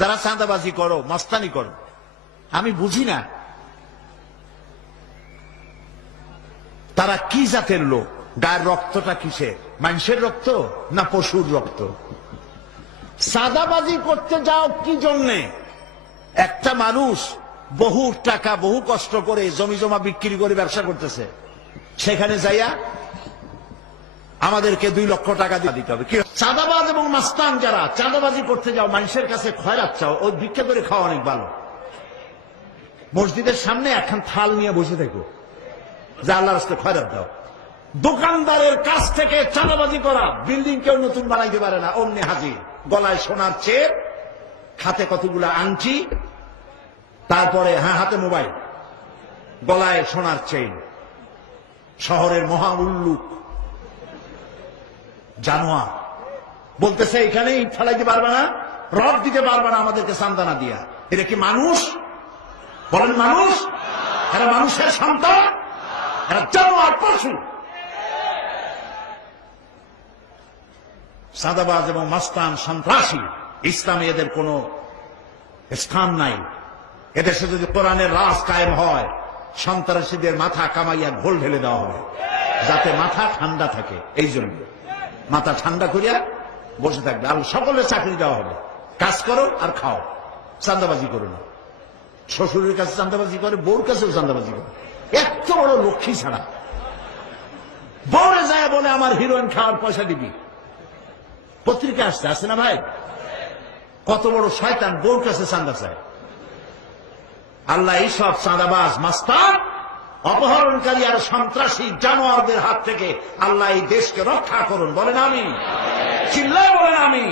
যারা চাঁদাবাজি করো মস্তানি করো আমি বুঝি না তারা কি জাতের লোক গায়ের রক্তটা কিসে মানুষের রক্ত না পশুর রক্ত সাদাবাজি করতে যাও কি জন্যে একটা মানুষ বহু টাকা বহু কষ্ট করে জমি জমা বিক্রি করে ব্যবসা করতেছে সেখানে যাইয়া আমাদেরকে দুই লক্ষ টাকা দিতে হবে চাঁদাবাজ এবং মাস্তান যারা চাঁদাবাজি করতে যাও মানুষের কাছে খয়রাত চাও ওই ভিক্ষা করে খাওয়া অনেক ভালো মসজিদের সামনে এখন থাল নিয়ে বসে থাকো যা আল্লাহ রাস্তায় খয়রাত দাও দোকানদারের কাছ থেকে চাঁদাবাজি করা বিল্ডিং কেউ নতুন বানাইতে পারে না অমনি হাজির গলায় সোনার চেপ হাতে কতগুলো আংটি তারপরে হ্যাঁ হাতে মোবাইল গলায় সোনার চেইন শহরের মহা উল্লুক জানোয়ার বলতেছে এখানেই ফেলাইতে পারবে না রব দিতে পারবে না আমাদেরকে সান্দানা দিয়া এটা কি মানুষ বলেন মানুষ এরা মানুষের সন্তান এরা জানোয়ার পশু সাদাবাজ এবং মাস্তান সন্ত্রাসী ইসলামে এদের কোন স্থান নাই এদেশে যদি কোরআনের রাস কায়েম হয় সন্ত্রাসীদের মাথা কামাইয়া ঘোল ঢেলে দেওয়া হবে যাতে মাথা ঠান্ডা থাকে এই জন্য মাথা ঠান্ডা করিয়া বসে থাকবে আর সকলের চাকরি দেওয়া হবে কাজ করো আর খাও চান্দাবাজি করো না শ্বশুরের কাছে চান্দাবাজি করে বউর কাছেও চান্দাবাজি করে এত বড় লক্ষ্মী ছাড়া বউরে যায় বলে আমার হিরোইন খাওয়ার পয়সা দিবি পত্রিকা আসছে আসে না ভাই কত বড় শয়তান বউর কাছে চান্দা চায় আল্লাহ এইসব চাঁদাবাজ মাস্তান অপহরণকারী আর সন্ত্রাসী জানোয়ারদের হাত থেকে আল্লাহ এই দেশকে রক্ষা করুন বলেন আমি চিল্লায় বলেন আমি